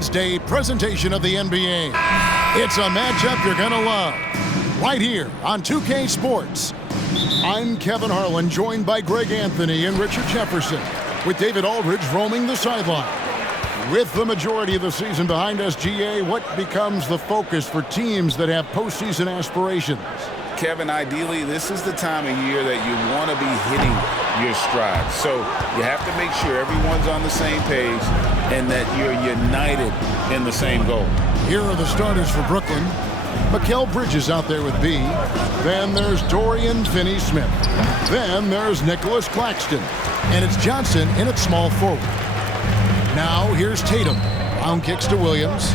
Wednesday presentation of the NBA. It's a matchup you're going to love. Right here on 2K Sports. I'm Kevin Harlan, joined by Greg Anthony and Richard Jefferson, with David Aldridge roaming the sideline. With the majority of the season behind us, GA, what becomes the focus for teams that have postseason aspirations? Kevin, ideally, this is the time of year that you want to be hitting your stride. So you have to make sure everyone's on the same page and that you're united in the same goal. Here are the starters for Brooklyn. Mikal Bridges out there with B. Then there's Dorian Finney-Smith. Then there's Nicholas Claxton. And it's Johnson in at small forward. Now here's Tatum. Brown kicks to Williams.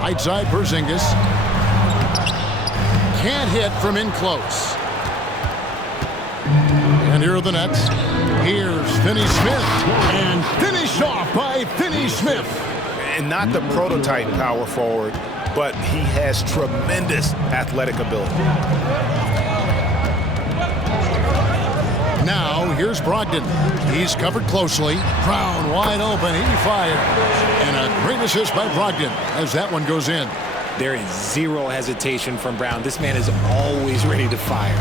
Right side, Porzingis. Can't hit from in close. And here are the Nets. Here's Finney-Smith. And finished off by Finney-Smith. And not the prototype power forward, but he has tremendous athletic ability. Now, here's Brogdon. He's covered closely. Brown wide open. He fires. And a great assist by Brogdon as that one goes in. There is zero hesitation from Brown. This man is always ready to fire.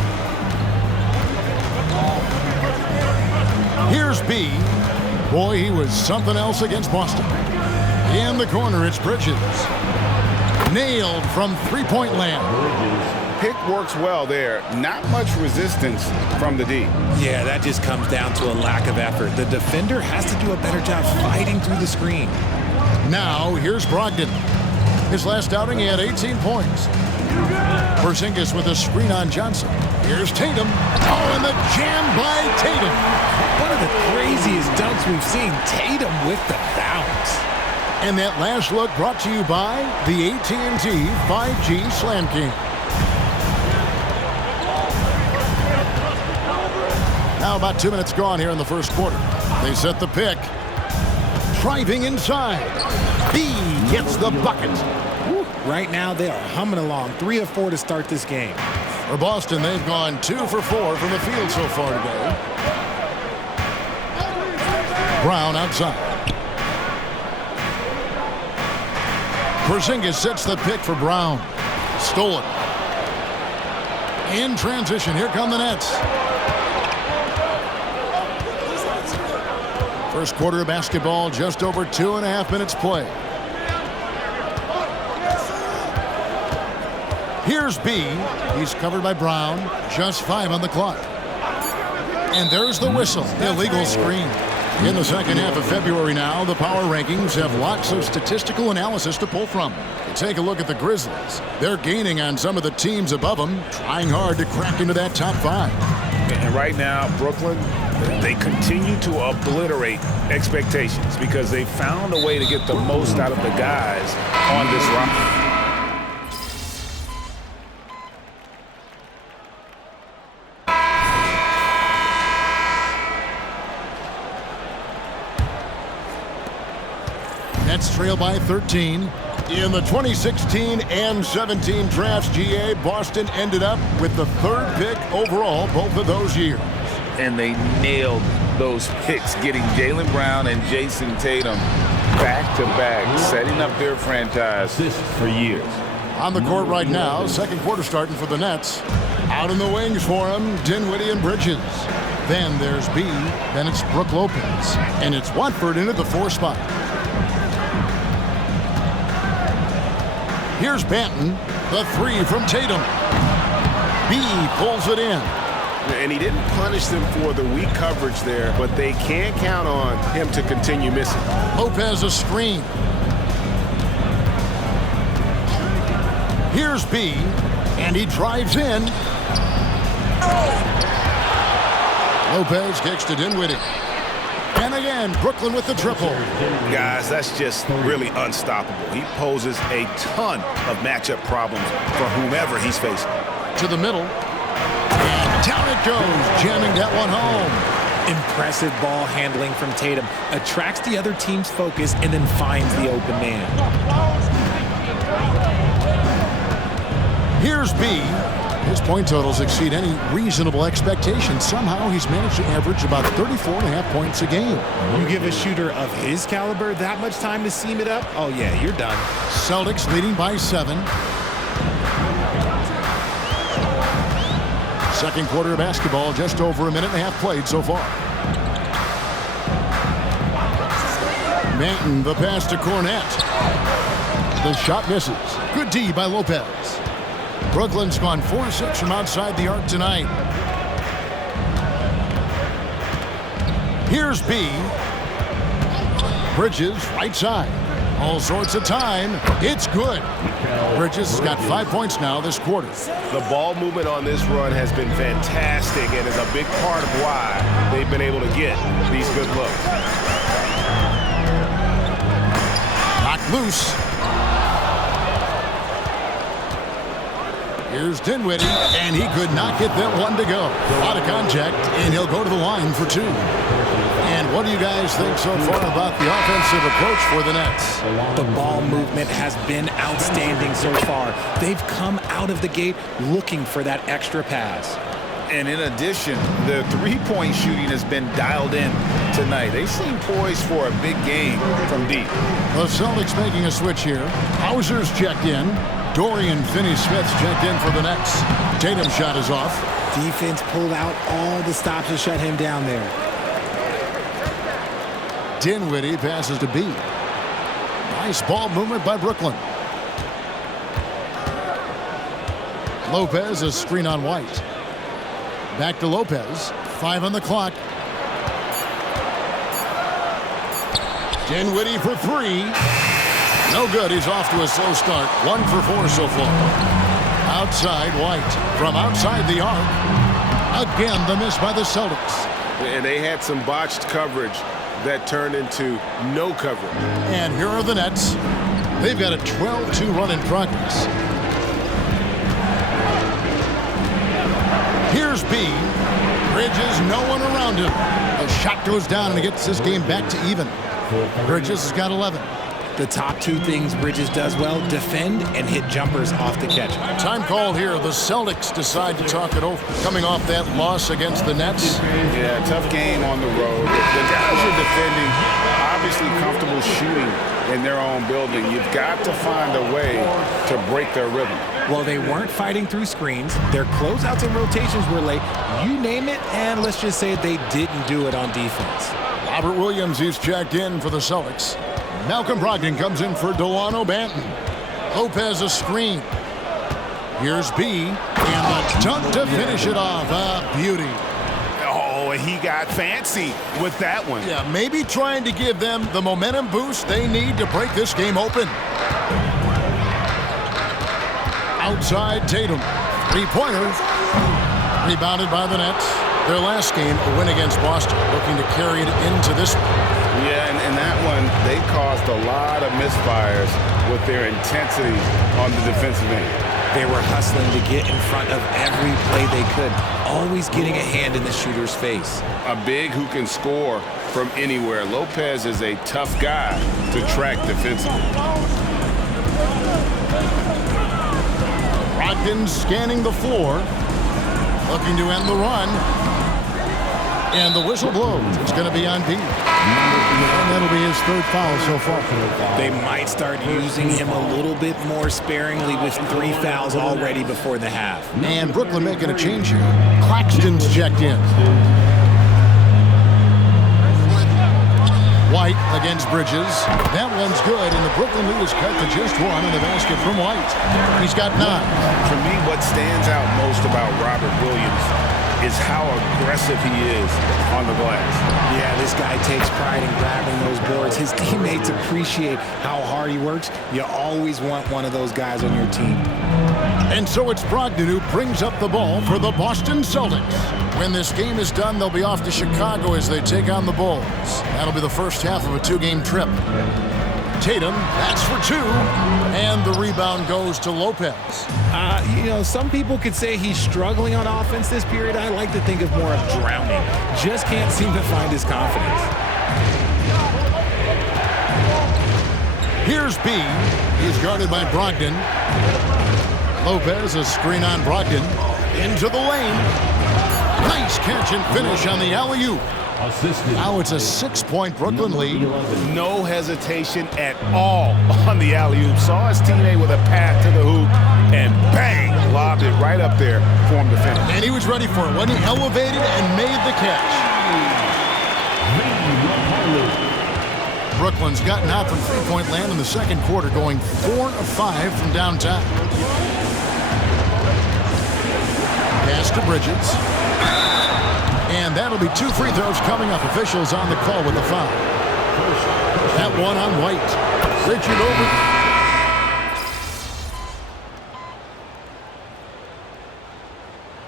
Here's B. Boy, he was something else against Boston. In the corner, it's Bridges. Nailed from three-point land. Pick works well there. Not much resistance from the D. Yeah, that just comes down to a lack of effort. The defender has to do a better job fighting through the screen. Now, here's Brogdon. His last outing, he had 18 points. Porzingis with a screen on Johnson. Here's Tatum. Oh, and the jam by Tatum. One of the craziest dunks we've seen. Tatum with the bounce. And that last look brought to you by the AT&T 5G Slam King. Now about 2 minutes gone here in the first quarter. They set the pick. Driving inside. B gets the bucket. Woo. Right now they are humming along. 3 of 4 to start this game. For Boston, they've gone 2 for 4 from the field so far today. Brown outside. Porzingis sets the pick for Brown. Stolen. In transition, here come the Nets. First quarter of basketball, just over 2.5 minutes play. Here's B. He's covered by Brown. Just 5 on the clock. And there's the whistle. Illegal screen. In the second half of February now, the power rankings have lots of statistical analysis to pull from. Take a look at the Grizzlies. They're gaining on some of the teams above them, trying hard to crack into that top 5. And right now, Brooklyn, they continue to obliterate expectations because they found a way to get the most out of the guys on this roster. Nets trail by 13. In the 2016 and 17 drafts, GA, Boston ended up with the 3rd pick overall both of those years. And they nailed those picks, getting Jaylen Brown and Jason Tatum back-to-back, setting up their franchise for years. On the court right now, second quarter starting for the Nets. Out in the wings for them, Dinwiddie and Bridges. Then there's B, then it's Brook Lopez. And it's Watford into the 4 spot. Here's Banton, the 3 from Tatum. B pulls it in. And he didn't punish them for the weak coverage there, but they can't count on him to continue missing. Lopez a screen. Here's B, and he drives in. Lopez kicks to Dinwiddie. And again, Brooklyn with the triple. Guys, that's just really unstoppable. He poses a ton of matchup problems for whomever he's facing. To the middle. And down it goes, jamming that one home. Impressive ball handling from Tatum. Attracts the other team's focus and then finds the open man. Here's B. His point totals exceed any reasonable expectation. Somehow he's managed to average about 34.5 points a game. You give a shooter of his caliber that much time to seam it up, oh yeah, you're done. Celtics leading by 7. Second quarter of basketball, just over a minute and a half played so far. Manton, the pass to Cornette. The shot misses. Good D by Lopez. Brooklyn's gone 4-6 from outside the arc tonight. Here's B. Bridges, right side. All sorts of time. It's good. Bridges has got 5 points now this quarter. The ball movement on this run has been fantastic and is a big part of why they've been able to get these good looks. Knocked loose. Here's Dinwiddie, and he could not get that one to go. A lot of contact, and he'll go to the line for 2. And what do you guys think so far about the offensive approach for the Nets? The ball movement has been outstanding so far. They've come out of the gate looking for that extra pass. And in addition, the three-point shooting has been dialed in tonight. They seem poised for a big game from deep. The Celtics making a switch here. Hauser's checked in. Dorian Finney-Smith's checked in for the Nets. Tatum's shot is off. Defense pulled out all the stops to shut him down there. Dinwiddie passes to B. Nice ball movement by Brooklyn. Lopez, a screen on White. Back to Lopez. 5 on the clock. Dinwiddie for 3. No good. He's off to a slow start. 1 for 4 so far. Outside White. From outside the arc. Again, the miss by the Celtics. And they had some botched coverage that turned into no coverage. And here are the Nets. They've got a 12-2 run in progress. Here's B. Bridges, no one around him. The shot goes down and he gets this game back to even. Bridges has got 11. The top 2 things Bridges does well, defend and hit jumpers off the catch. Time call here. The Celtics decide to talk it over. Coming off that loss against the Nets. Yeah, tough game on the road. The guys are defending, obviously comfortable shooting in their own building. You've got to find a way to break their rhythm. Well, they weren't fighting through screens. Their closeouts and rotations were late. You name it, and let's just say they didn't do it on defense. Robert Williams, he's checked in for the Celtics. Malcolm Brogdon comes in for Delano Banton. Lopez a screen. Here's B. And the dunk to finish it off. A beauty. Oh, and he got fancy with that one. Yeah, maybe trying to give them the momentum boost they need to break this game open. Outside Tatum. 3-pointer. Rebounded by the Nets. Their last game, a win against Boston, looking to carry it into this one. Yeah, and in that one, they caused a lot of misfires with their intensity on the defensive end. They were hustling to get in front of every play they could, always getting a hand in the shooter's face. A big who can score from anywhere. Lopez is a tough guy to track defensively. Brogdon scanning the floor, looking to end the run. And the whistle blows. It's going to be on B. And that'll be his 3rd foul so far. They might start using him a little bit more sparingly with 3 fouls already before the half. And Brooklyn making a change here. Claxton's checked in. White against Bridges. That one's good, and the Brooklyn lead is cut to just 1 on the basket from White. He's got 9. For me, what stands out most about Robert Williams is how aggressive he is on the glass. Yeah, this guy takes pride in grabbing those boards. His teammates appreciate how hard he works. You always want one of those guys on your team. And so it's Brogdon who brings up the ball for the Boston Celtics. When this game is done, they'll be off to Chicago as they take on the Bulls. That'll be the first half of a 2-game trip. Tatum, that's for 2, and the rebound goes to Lopez. Some people could say he's struggling on offense this period. I like to think of more of drowning. Just can't seem to find his confidence. Here's B. He's guarded by Brogdon. Lopez, a screen on Brogdon. Into the lane. Nice catch and finish on the alley-oop. Now it's a 6-point Brooklyn lead. No hesitation at all on the alley-oop. Saw his teammate with a path to the hoop, and bang, lobbed it right up there for him to finish. And he was ready for it when he elevated and made the catch. Brooklyn's gotten out from three-point land in the second quarter, going 4 of 5 from downtown. Pass to Bridges. And that'll be 2 free throws coming up. Officials on the call with the foul. That one on White. Richard over.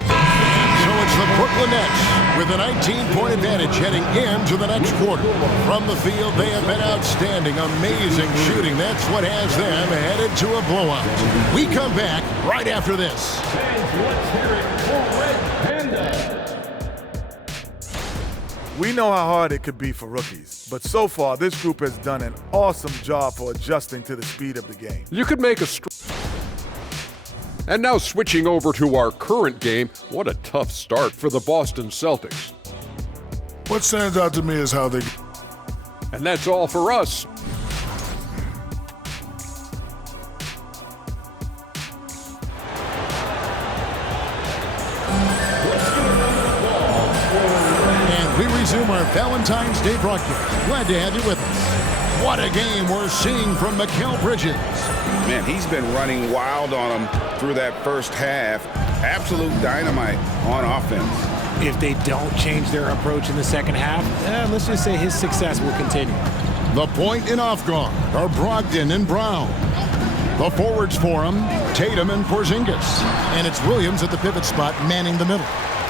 So it's the Brooklyn Nets with a 19-point advantage heading into the next quarter. From the field, they have been outstanding. Amazing shooting. That's what has them headed to a blowout. We come back right after this. We know how hard it could be for rookies, but so far this group has done an awesome job for adjusting to the speed of the game. You could make a And now switching over to our current game, what a tough start for the Boston Celtics. What stands out to me is how they... And that's all for us. We resume our Valentine's Day broadcast. Glad to have you with us. What a game we're seeing from Mikal Bridges. Man, he's been running wild on him through that first half. Absolute dynamite on offense. If they don't change their approach in the second half, let's just say his success will continue. The point and off guard are Brogdon and Brown. The forwards for him, Tatum and Porzingis. And it's Williams at the pivot spot manning the middle.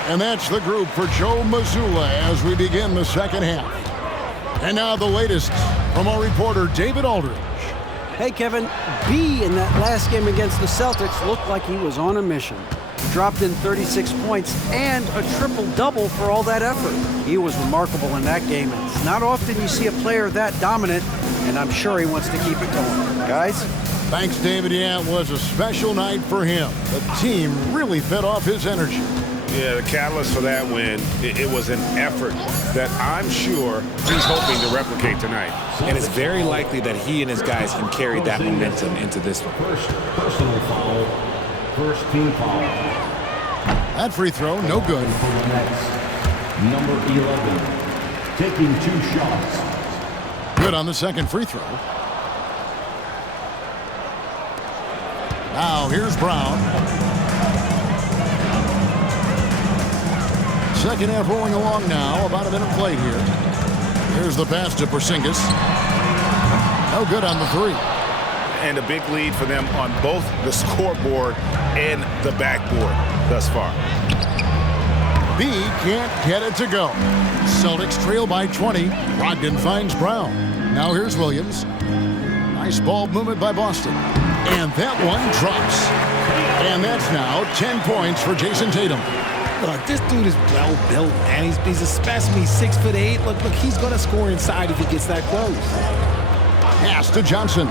And that's the group for Joe Mazzulla as we begin the second half. And now the latest from our reporter, David Aldridge. Hey, Kevin. B in that last game against the Celtics looked like he was on a mission. He dropped in 36 points and a triple-double for all that effort. He was remarkable in that game. It's not often you see a player that dominant, and I'm sure he wants to keep it going. Guys? Thanks, David. Yeah, it was a special night for him. The team really fed off his energy. Yeah, the catalyst for that win, it was an effort that I'm sure he's hoping to replicate tonight. And it's very likely that he and his guys can carry that momentum into this one. First personal foul, first team foul. That free throw, no good. For the Nets, number 11, taking 2 shots. Good on the second free throw. Now here's Brown. Second half rolling along now. About a minute played here. Here's the pass to Porzingis. No good on the three. And a big lead for them on both the scoreboard and the backboard thus far. B can't get it to go. Celtics trail by 20. Brogdon finds Brown. Now here's Williams. Nice ball movement by Boston. And that one drops. And that's now 10 points for Jason Tatum. Look, this dude is well built, man. He's a specimen. He's 6'8". Look, he's gonna score inside if he gets that close. Pass to Johnson.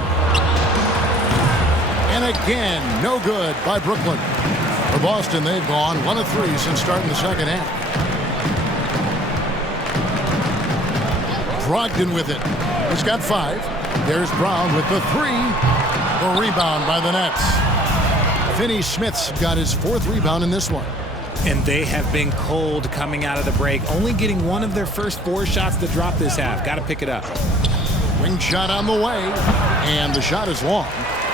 And again, no good by Brooklyn. For Boston, they've gone 1 of 3 since starting the second half. Brogdon with it. He's got 5. There's Brown with the 3. The rebound by the Nets. Finney-Smith's got his 4th rebound in this one. And they have been cold coming out of the break, only getting one of their first 4 shots to drop this half. Got to pick it up. Wing shot on the way, and the shot is long.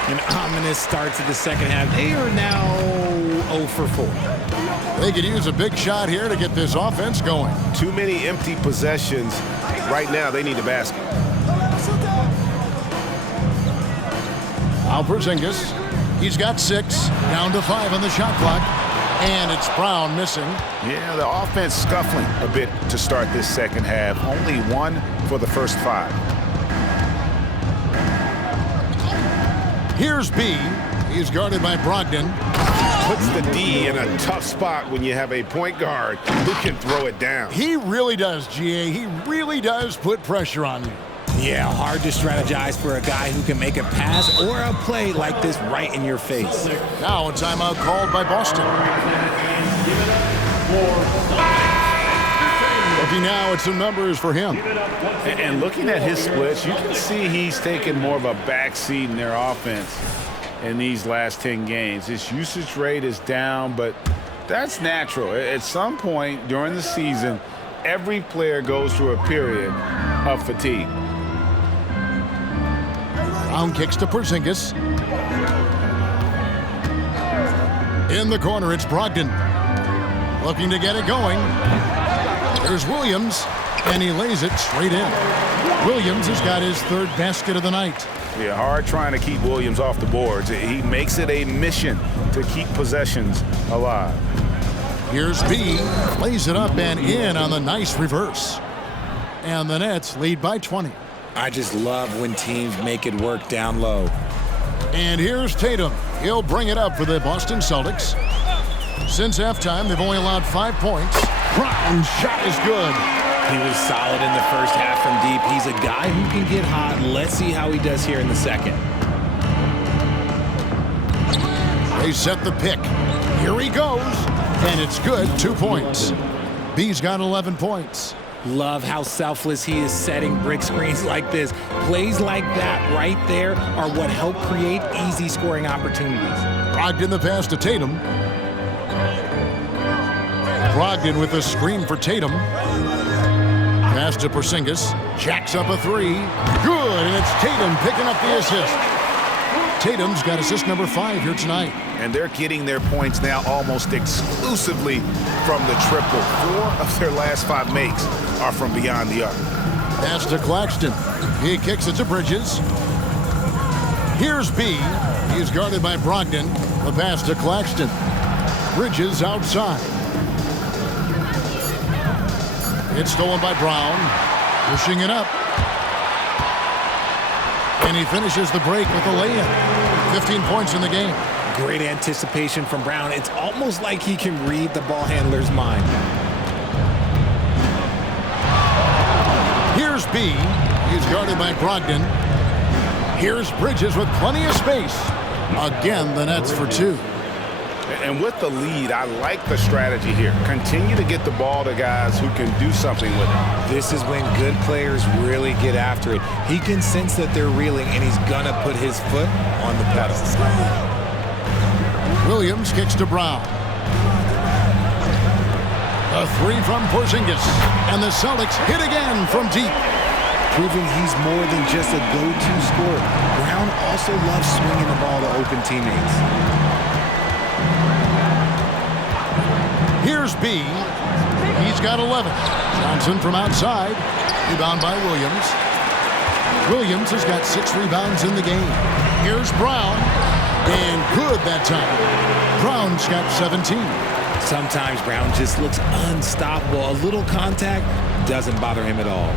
An ominous start to the second half. They are now 0 for 4. They could use a big shot here to get this offense going. Too many empty possessions. Right now, they need a basket. Now Porzingis. He's got 6, down to 5 on the shot clock. And it's Brown missing. Yeah, the offense scuffling a bit to start this second half. Only 1 for the first 5. Here's B. He's guarded by Brogdon. Puts the D in a tough spot when you have a point guard who can throw it down. He really does, GA. He really does put pressure on you. Yeah, hard to strategize for a guy who can make a pass or a play like this right in your face. Now a timeout called by Boston. Looking now at some numbers for him. And looking at his splits, you can see he's taken more of a backseat in their offense in these last 10 games. His usage rate is down, but that's natural. At some point during the season, every player goes through a period of fatigue. Brown kicks to Porzingis. In the corner, it's Brogdon. Looking to get it going. There's Williams, and he lays it straight in. Williams has got his third basket of the night. Yeah, hard trying to keep Williams off the boards. He makes it a mission to keep possessions alive. Here's B, lays it up and in on the nice reverse. And the Nets lead by 20. I just love when teams make it work down low. And here's Tatum. He'll bring it up for the Boston Celtics. Since halftime, they've only allowed 5 points. Brown's shot is good. He was solid in the first half from deep. He's a guy who can get hot. Let's see how he does here in the second. They set the pick. Here he goes. And it's good, 2 points. B's got 11 points. Love how selfless he is setting brick screens like this. Plays like that right there are what help create easy scoring opportunities. Brogdon the pass to Tatum. Brogdon with a screen for Tatum. Pass to Porzingis. Jacks up a three. Good, and it's Tatum picking up the assist. Tatum's got assist number 5 here tonight. And they're getting their points now almost exclusively from the triple. 4 of their last 5 makes are from beyond the arc. Pass to Claxton. He kicks it to Bridges. Here's B. He's guarded by Brogdon. The pass to Claxton. Bridges outside. It's stolen by Brown. Pushing it up. And he finishes the break with a lay-in. 15 points in the game. Great anticipation from Brown. It's almost like he can read the ball handler's mind. Here's B. He's guarded by Brogdon. Here's Bridges with plenty of space. Again, the Nets for 2. And with the lead, I like the strategy here. Continue to get the ball to guys who can do something with it. This is when good players really get after it. He can sense that they're reeling, and he's gonna put his foot on the pedal. Williams kicks to Brown. A three from Porzingis. And the Celtics hit again from deep. Proving he's more than just a go-to scorer. Brown also loves swinging the ball to open teammates. Here's B. He's got 11. Johnson from outside. Rebound by Williams. Williams has got 6 rebounds in the game. Here's Brown. And good that time. Brown's got 17. Sometimes Brown just looks unstoppable. A little contact doesn't bother him at all.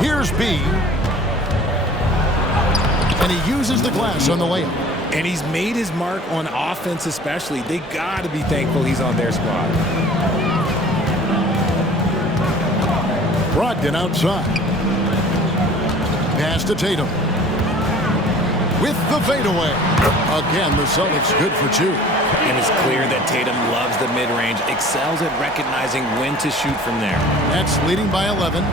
Here's B. And he uses the glass on the layup. And he's made his mark on offense especially. They got to be thankful he's on their squad. Brogdon outside. Pass to Tatum. With the fadeaway. Again, the Celtics good for 2. And it's clear that Tatum loves the mid-range, excels at recognizing when to shoot from there. Nets leading by 11.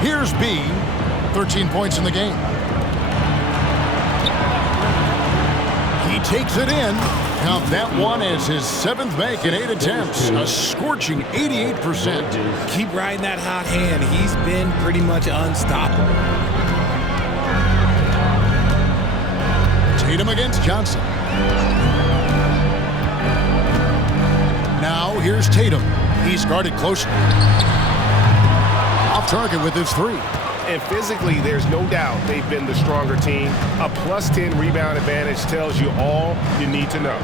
Here's B. 13 points in the game. He takes it in. Count that one as his 7th make in 8 attempts. A scorching 88%. Keep riding that hot hand. He's been pretty much unstoppable. Tatum against Johnson. Now here's Tatum. He's guarded closely. Off target with his 3. And physically, there's no doubt they've been the stronger team. A +10 rebound advantage tells you all you need to know.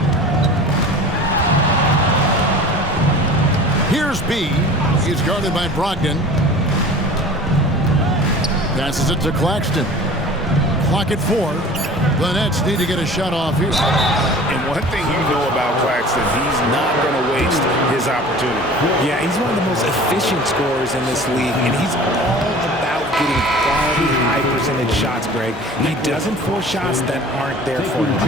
Here's B. He's guarded by Brogdon. Passes it to Claxton. Clock at 4. The Nets need to get a shot off here. And one thing you know about Claxton, he's not going to waste his opportunity. Yeah, he's one of the most efficient scorers in this league, and he's all about getting quality, high-percentage shots, Greg. He doesn't force shots that aren't there for him.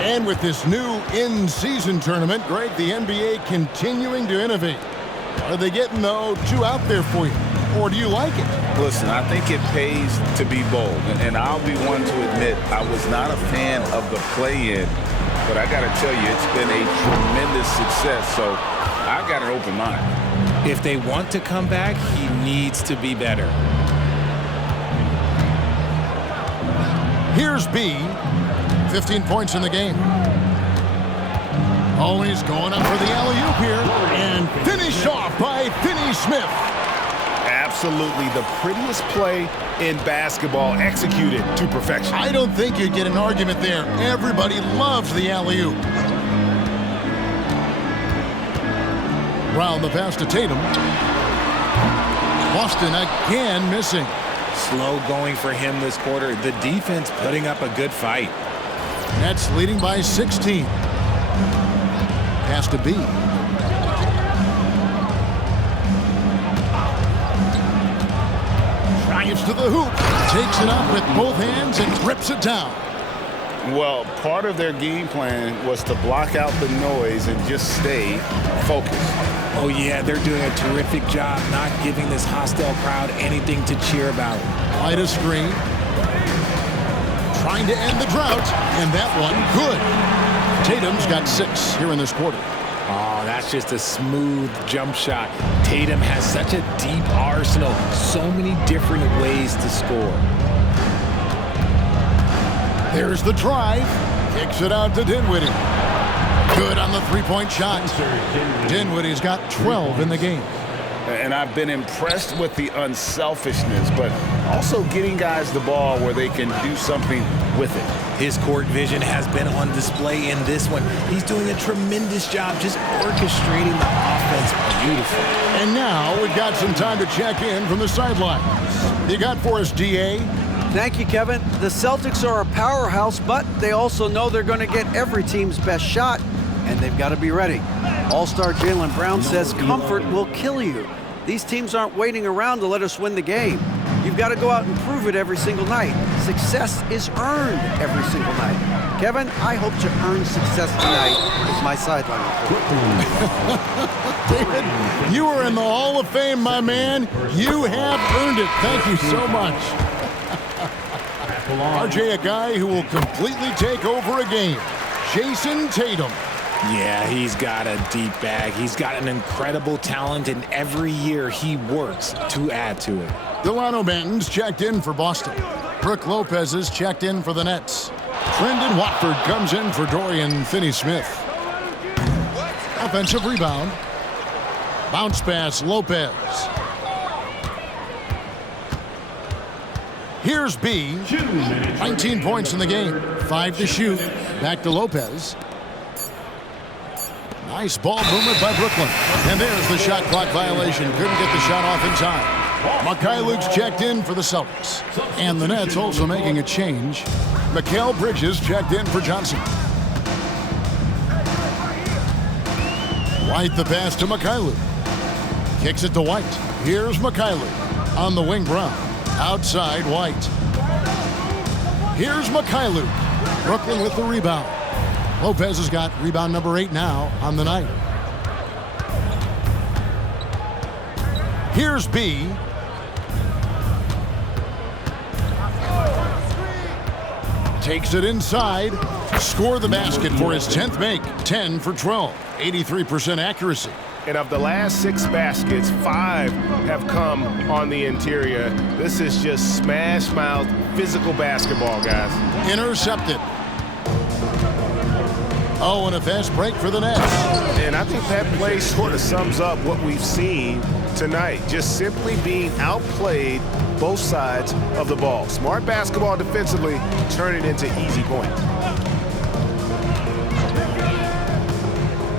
And with this new in-season tournament, Greg, the NBA continuing to innovate. Are they getting, though, too out there for you? Or do you like it? Listen, I think it pays to be bold. And I'll be one to admit I was not a fan of the play-in. But I got to tell you, it's been a tremendous success. So I've got an open mind. If they want to come back, he needs to be better. Here's B. 15 points in the game. Oh, he's going up for the alley-oop here. And finished off by Finney Smith. Absolutely the prettiest play in basketball, executed to perfection. I don't think you'd get an argument there. Everybody loves the alley-oop. Round the pass to Tatum. Boston again missing. Slow going for him this quarter. The defense putting up a good fight. Nets leading by 16. Pass to B. Drives to the hoop. Takes it up with both hands and rips it down. Well, part of their game plan was to block out the noise and just stay focused. Oh, yeah, they're doing a terrific job not giving this hostile crowd anything to cheer about. Light a screen. Trying to end the drought, and that one good. Tatum's got 6 here in this quarter. Oh, that's just a smooth jump shot. Tatum has such a deep arsenal. So many different ways to score. There's the drive. Kicks it out to Dinwiddie. Good on the three-point shot. Dinwiddie's got 12 in the game. And I've been impressed with the unselfishness, but also getting guys the ball where they can do something with it. His court vision has been on display in this one. He's doing a tremendous job just orchestrating the offense beautifully. And now we've got some time to check in from the sidelines. You got for us, DA? Thank you, Kevin. The Celtics are a powerhouse, but they also know they're going to get every team's best shot, and they've got to be ready. All-star Jaylen Brown says comfort will kill you. These teams aren't waiting around to let us win the game. You've got to go out and prove it every single night. Success is earned every single night. Kevin, I hope to earn success tonight with my sideline report. David, you are in the Hall of Fame, my man. You have earned it. Thank you so much. RJ, a guy who will completely take over a game. Jason Tatum. Yeah, he's got a deep bag. He's got an incredible talent, and every year he works to add to it. Delano Banton's checked in for Boston. Brook Lopez is checked in for the Nets. Brendan Watford comes in for Dorian Finney-Smith. Offensive rebound. Bounce pass, Lopez. Here's B. 19 points in the game. 5 to shoot. Back to Lopez. Nice ball movement by Brooklyn. And there's the shot clock violation. Couldn't get the shot off in time. Mykhailiuk's checked in for the Celtics. And the Nets also making a change. Mikal Bridges checked in for Johnson. White the pass to Mykhailiuk. Kicks it to White. Here's Mykhailiuk. On the wing, Brown. Outside, White. Here's Mykhailiuk. Brooklyn with the rebound. Lopez has got rebound number 8 now on the night. Here's B. Takes it inside. Score the basket for his 10th make. 10 for 12. 83% accuracy. And of the last 6 baskets, 5 have come on the interior. This is just smash-mouth physical basketball, guys. Intercepted. Oh, and a fast break for the Nets. And I think that play sort of sums up what we've seen tonight. Just simply being outplayed both sides of the ball. Smart basketball defensively, turn it into easy points.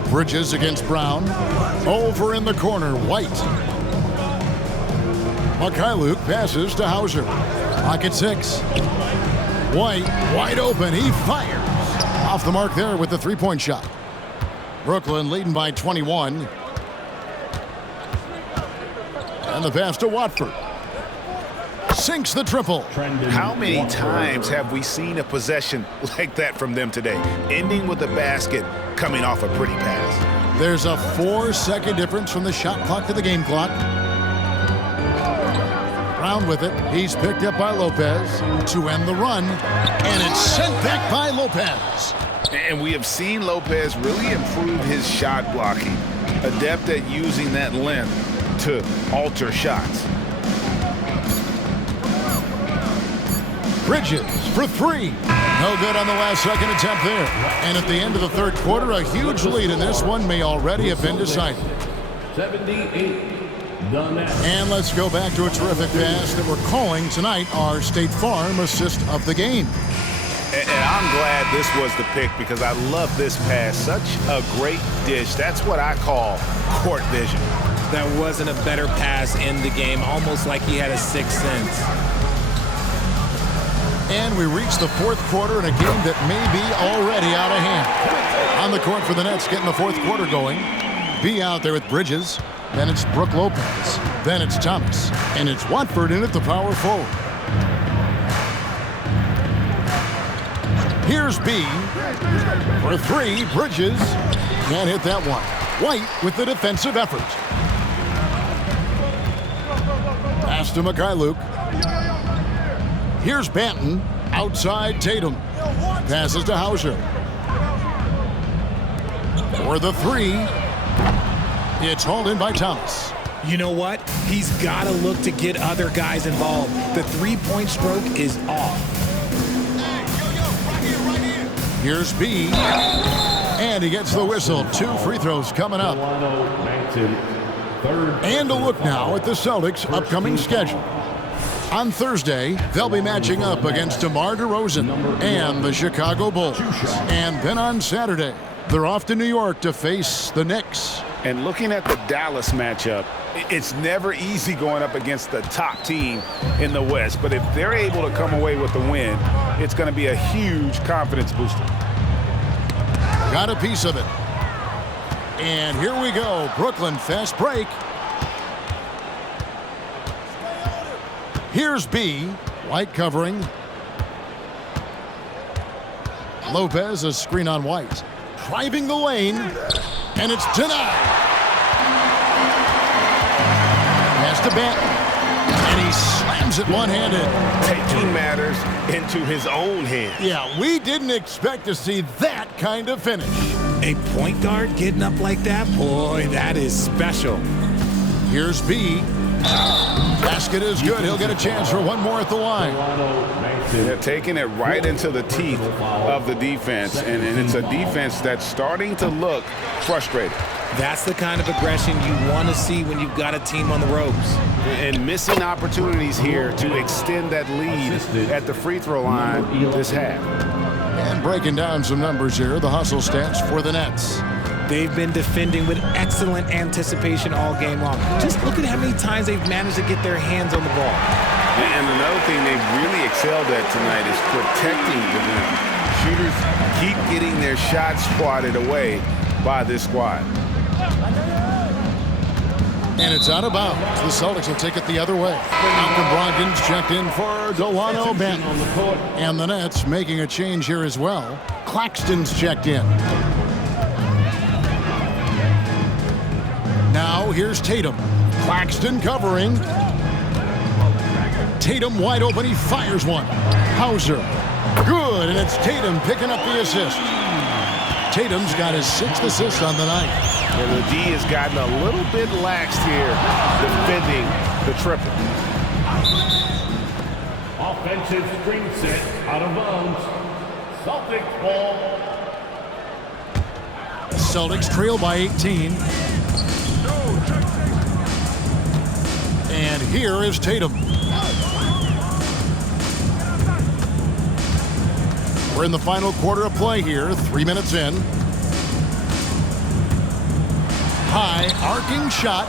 Bridges against Brown. Over in the corner, White. Mykhailiuk passes to Hauser. Clock at 6. White, wide open. He fires. Off the mark there with the three-point shot. Brooklyn leading by 21. And the pass to Watford. sinks the triple. How many times have we seen a possession like that from them today, ending with a basket coming off a pretty pass? There's a 4-second difference from the shot clock to the game clock. Brown with it. He's picked up by Lopez to end the run, and it's sent back by Lopez. And we have seen Lopez really improve his shot blocking, adept at using that length to alter shots. Bridges for 3. No good on the last second attempt there. And at the end of the third quarter, a huge lead in this one may already have been decided. 78. And let's go back to a terrific pass that we're calling tonight our State Farm assist of the game. And I'm glad this was the pick because I love this pass. Such a great dish. That's what I call court vision. That wasn't a better pass in the game, almost like he had a sixth sense. And we reach the fourth quarter in a game that may be already out of hand. On the court for the Nets, getting the fourth quarter going. B out there with Bridges. Then it's Brook Lopez. Then it's Thomas. And it's Watford in at the power forward. Here's B. For 3, Bridges. Can't hit that one. White with the defensive effort. Pass to Mikhailuk. Here's Banton. Outside Tatum. Passes to Hauser. For the 3. It's hauled in by Thomas. You know what? He's got to look to get other guys involved. The three-point stroke is off. Here's B. And he gets the whistle. 2 free throws coming up. And a look now at the Celtics' upcoming schedule. On Thursday, they'll be matching up against DeMar DeRozan and the Chicago Bulls. And then on Saturday, they're off to New York to face the Knicks. And looking at the Dallas matchup, it's never easy going up against the top team in the West. But if they're able to come away with the win, it's going to be a huge confidence booster. Got a piece of it. And here we go. Brooklyn fast break. Here's B. White covering. Lopez, a screen on White. Driving the lane. And it's denied. Pass to Banton. And he slams it one-handed. Taking matters into his own hands. Yeah, we didn't expect to see that kind of finish. A point guard getting up like that? Boy, that is special. Here's B. Basket is good. He'll get a chance for one more at the line. They're taking it right into the teeth of the defense, and it's a defense that's starting to look frustrated. That's the kind of aggression you want to see when you've got a team on the ropes. And missing opportunities here to extend that lead at the free throw line this half. And breaking down some numbers here, the hustle stats for the Nets. They've been defending with excellent anticipation all game long. Just look at how many times they've managed to get their hands on the ball. And another thing they've really excelled at tonight is protecting the rim. Shooters keep getting their shots swatted away by this squad. And it's out of bounds. The Celtics will take it the other way. Malcolm Brogdon's checked in for Delano Banton. And the Nets making a change here as well. Claxton's checked in. Now here's Tatum. Claxton covering. Tatum wide open. He fires one. Hauser. Good, and it's Tatum picking up the assist. Tatum's got his 6th assist on the night. And the D has gotten a little bit laxed here defending the triple. Offensive screen set out of bounds. Celtics ball. Celtics trail by 18. And here is Tatum. We're in the final quarter of play here, 3 minutes in. High arcing shot.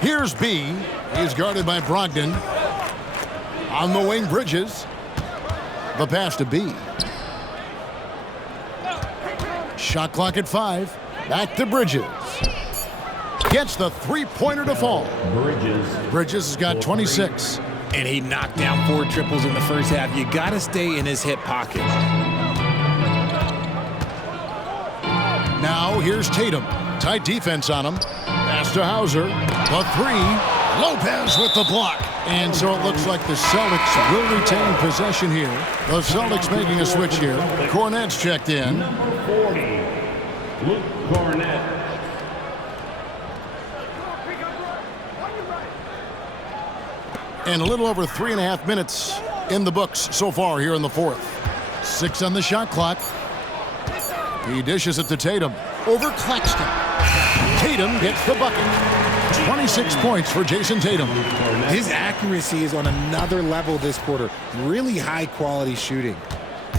Here's B. He's guarded by Brogdon. On the wing, Bridges. The pass to B. Shot clock at 5. Back to Bridges. Gets the three-pointer to fall. Bridges has got 26. And he knocked down 4 triples in the first half. You got to stay in his hip pocket. Now here's Tatum. Tight defense on him. Pass to Hauser. The three. Lopez with the block. And so it looks like the Celtics will retain possession here. The Celtics making a switch here. Kornet's checked in. Number 40, Luke Kornet. And a little over 3.5 minutes in the books so far here in the fourth. 6 on the shot clock. He dishes it to Tatum. Over Claxton. Tatum gets the bucket. 26 points for Jason Tatum. His accuracy is on another level this quarter. Really high quality shooting.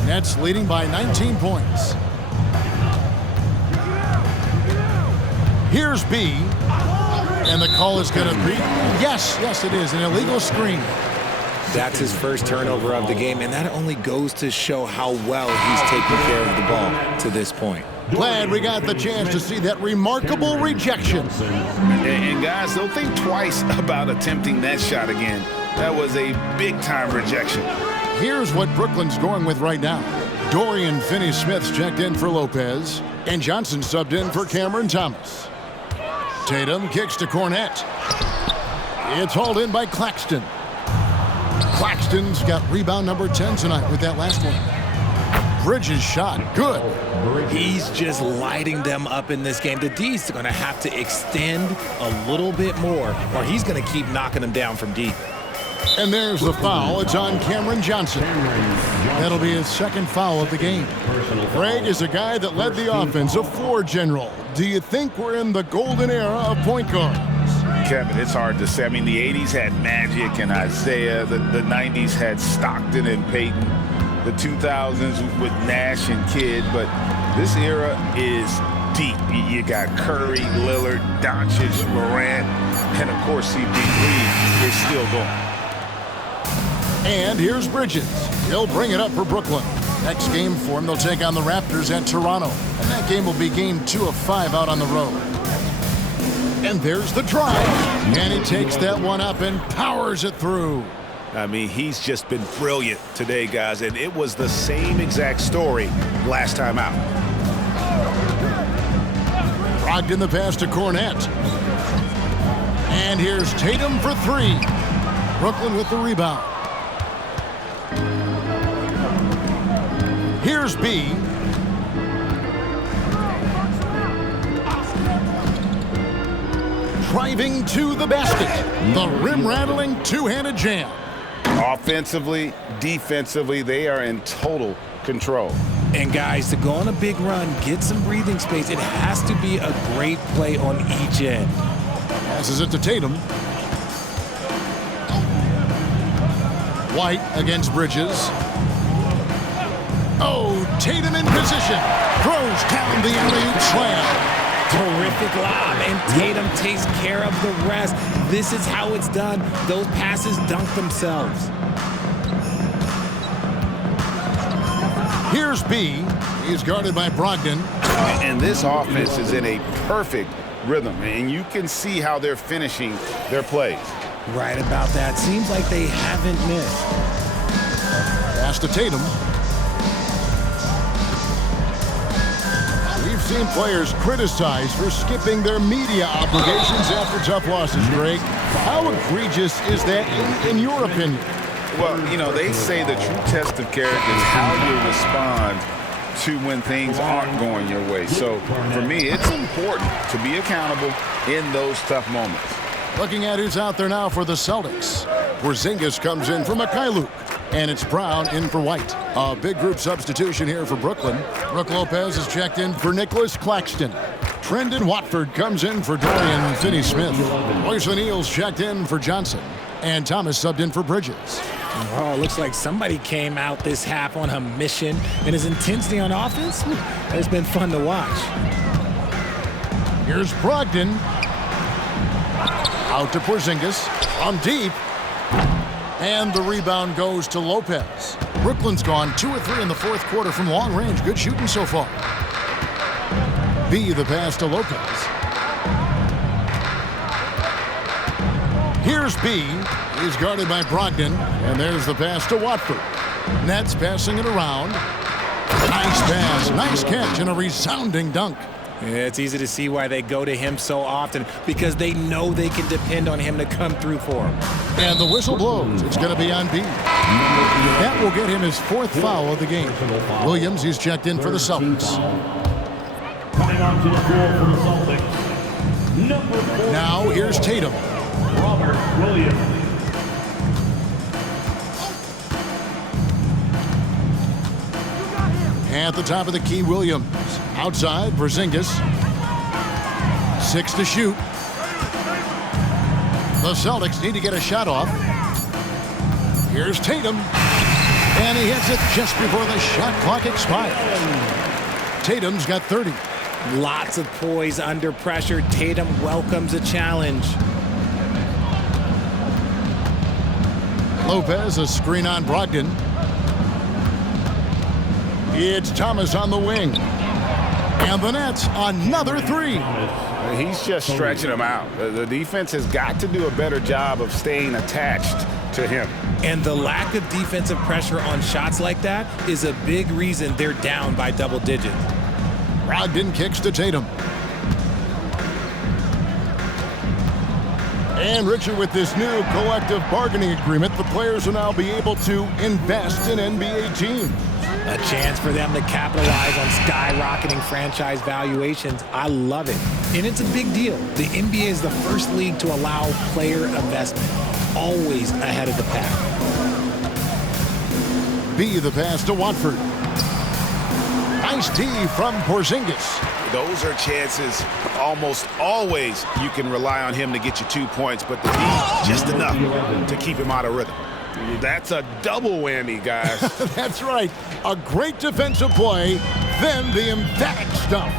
Nets leading by 19 points. Here's B. And the call is going to be, yes, it is, an illegal screen. That's his first turnover of the game, and that only goes to show how well he's taken care of the ball to this point. Glad we got the chance to see that remarkable rejection. And guys, don't think twice about attempting that shot again. That was a big-time rejection. Here's what Brooklyn's going with right now. Dorian Finney-Smith's checked in for Lopez, and Johnson subbed in for Cameron Thomas. Tatum kicks to Kornet. It's hauled in by Claxton. Claxton's got rebound number 10 tonight with that last one. Bridges shot, good. He's just lighting them up in this game. The D's going to have to extend a little bit more, or he's going to keep knocking them down from deep. And there's the foul. It's on Cameron Johnson. That'll be his second foul of the game. Greg is a guy that led the offense, a floor general. Do you think we're in the golden era of point guards? Kevin, it's hard to say. I mean, the 80s had Magic and Isaiah. The 90s had Stockton and Peyton. The 2000s with Nash and Kidd. But this era is deep. You got Curry, Lillard, Doncic, Morant, and, of course, CP3 is still going. And here's Bridges. He'll bring it up for Brooklyn. Next game for him, they'll take on the Raptors at Toronto. And that game will be game 2 of 5 out on the road. And there's the drive. And he takes that one up and powers it through. I mean, he's just been brilliant today, guys. And it was the same exact story last time out. Brogdon the pass to Kornet. And here's Tatum for 3. Brooklyn with the rebound. Here's B. Driving to the basket. The rim-rattling two-handed jam. Offensively, defensively, they are in total control. And guys, to go on a big run, get some breathing space, it has to be a great play on each end. Passes it to Tatum. White against Bridges. Oh, Tatum in position. Throws down the alley-oop slam. Terrific lob, and Tatum takes care of the rest. This is how it's done. Those passes dunk themselves. Here's B. He's guarded by Brogdon. And this offense is in a perfect rhythm, and you can see how they're finishing their plays. Right about that. Seems like they haven't missed. Pass to Tatum. We've seen players criticized for skipping their media obligations after tough losses, Greg. How egregious is that in your opinion? Well, you know, they say the true test of character is how you respond to when things aren't going your way. So, for me, it's important to be accountable in those tough moments. Looking at who's out there now for the Celtics. Porzingis comes in for Mikhailuk. And it's Brown in for White. A big group substitution here for Brooklyn. Brook Lopez is checked in for Nicholas Claxton. Trendon Watford comes in for Dorian Finney-Smith. Royce O'Neal's checked in for Johnson. And Thomas subbed in for Bridges. Oh, looks like somebody came out this half on a mission. And his intensity on offense has been fun to watch. Here's Brogdon. Out to Porzingis. From deep. And the rebound goes to Lopez. Brooklyn's gone 2 or 3 in the fourth quarter from long range. Good shooting so far. B, the pass to Lopez. Here's B. He's guarded by Brogdon. And there's the pass to Watford. Nets passing it around. Nice pass, nice catch, and a resounding dunk. Yeah, it's easy to see why they go to him so often, because they know they can depend on him to come through for them. And the whistle blows. It's going to be on B. That will get him his 4th foul of the game. Williams, he's checked in for the Celtics. Coming onto the floor for the Celtics, number 4. Now here's Tatum. Robert Williams. At the top of the key, Williams. Outside, Porzingis. 6 to shoot. The Celtics need to get a shot off. Here's Tatum. And he hits it just before the shot clock expires. Tatum's got 30. Lots of poise under pressure. Tatum welcomes a challenge. Lopez, a screen on Brogdon. It's Thomas on the wing. And the Nets, another 3. He's just stretching him out. The defense has got to do a better job of staying attached to him. And the lack of defensive pressure on shots like that is a big reason they're down by double digits. Brogdon kicks to Tatum. And Richard, with this new collective bargaining agreement, the players will now be able to invest in NBA teams. A chance for them to capitalize on skyrocketing franchise valuations. I love it. And it's a big deal. The NBA is the first league to allow player investment. Always ahead of the pack. B, the pass to Watford. Nice D from Porzingis. Those are chances almost always you can rely on him to get you 2 points, but the D just enough to keep him out of rhythm. That's a double whammy, guys. That's right. A great defensive play, then the emphatic stuff.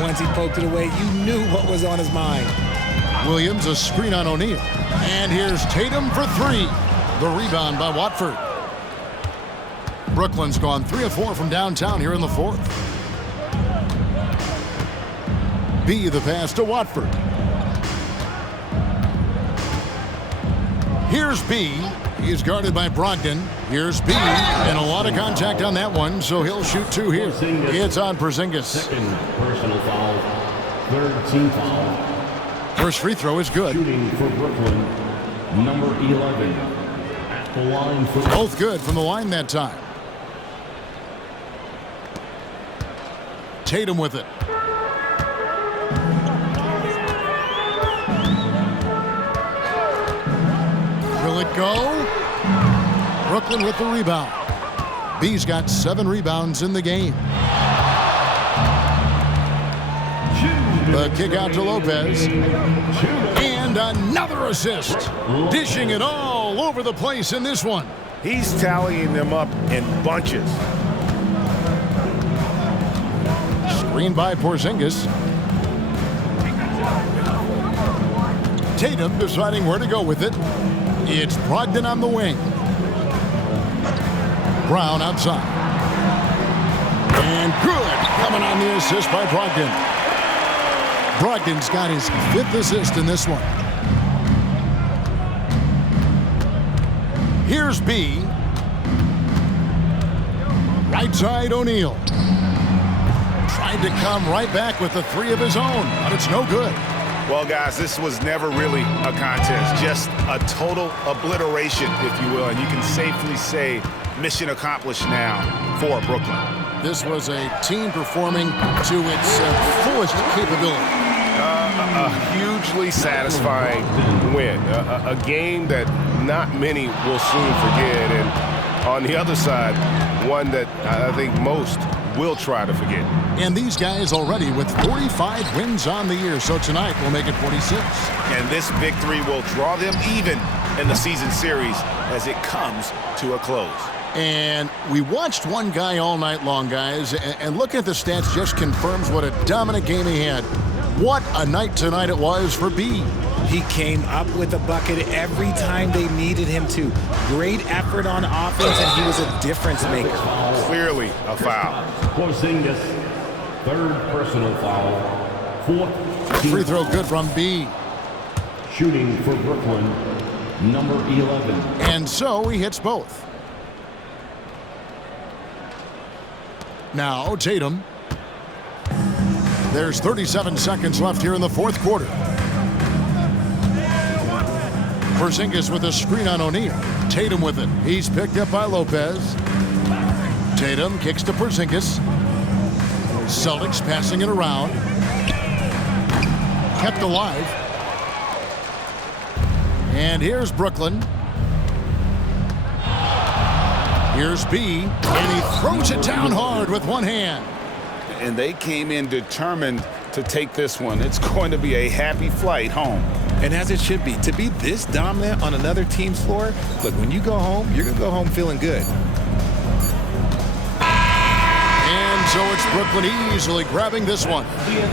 Once he poked it away, you knew what was on his mind. Williams, a screen on O'Neal. And here's Tatum for 3. The rebound by Watford. Brooklyn's gone 3 of 4 from downtown here in the 4th. B, the pass to Watford. Here's B. He's guarded by Brogdon. Here's B. And a lot of contact on that one, so he'll shoot 2 here. It's on Porzingis. Second personal foul. 3rd team foul. First free throw is good. Shooting for Brooklyn, number 11. At the line for Both good from the line that time. Tatum with it. Will it go? Brooklyn with the rebound. B's got 7 rebounds in the game. The kick out to Lopez. And another assist. Dishing it all over the place in this one. He's tallying them up in bunches. Screen by Porzingis. Tatum deciding where to go with it. It's Brogdon on the wing. Brown outside. And good. Coming on the assist by Brogdon. Brogdon's got his 5th assist in this one. Here's B. Right side, O'Neal. Tried to come right back with the 3 of his own, but it's no good. Well, guys, this was never really a contest, just a total obliteration, if you will, and you can safely say mission accomplished now for Brooklyn. This was a team performing to its fullest capability. A hugely satisfying win, a game that not many will soon forget, and on the other side, one that I think most will try to forget. And these guys already with 45 wins on the year, so tonight will make it 46. And this victory will draw them even in the season series as it comes to a close. And we watched one guy all night long, guys, and looking at the stats just confirms what a dominant game he had. What a night tonight it was for B. He came up with a bucket every time they needed him to. Great effort on offense, and he was a difference maker. Clearly a foul. Porzingis. Third personal foul. Fourth Free throw good from B. Shooting for Brooklyn, number 11. And so he hits both. Now Tatum. There's 37 seconds left here in the fourth quarter. Porzingis with a screen on O'Neal. Tatum with it. He's picked up by Lopez. Tatum kicks to Porzingis. Celtics passing it around. Kept alive. And here's Brooklyn. Here's B, and he throws it down hard with one hand. And they came in determined to take this one. It's going to be a happy flight home. And as it should be. To be this dominant on another team's floor, look, when you go home, you're going to go home feeling good. And so it's Brooklyn easily grabbing this one.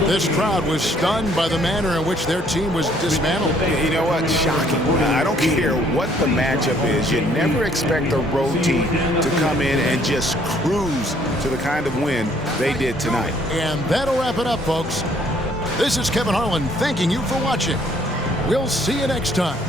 This crowd was stunned by the manner in which their team was dismantled. You know what? Shocking. I don't care what the matchup is. You never expect a road team to come in and just cruise to the kind of win they did tonight. And that'll wrap it up, folks. This is Kevin Harlan thanking you for watching. We'll see you next time.